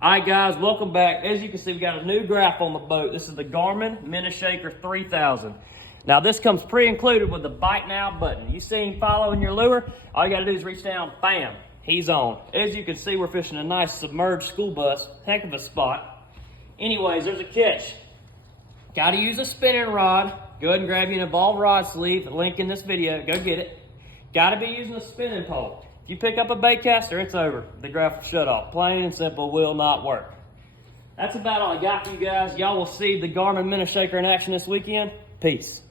All right, guys, welcome back. As you can see, we got a new graph on the boat. This is the Garmin Minishaker 3000. Now, this comes pre-included with the Bite Now button. You see him following your lure, all you got to do is reach down, bam, he's on. As you can see, we're fishing a nice submerged school bus. Heck of a spot. Anyways, there's a catch. Got to use a spinning rod. Go ahead and grab you an evolved rod sleeve, link in this video, go get it. Got to be using a spinning pole. If you pick up a bait caster, it's over. The graph will shut off. Plain and simple, will not work. That's about all I got for you guys. Y'all will see the Garmin Minishaker in action this weekend. Peace.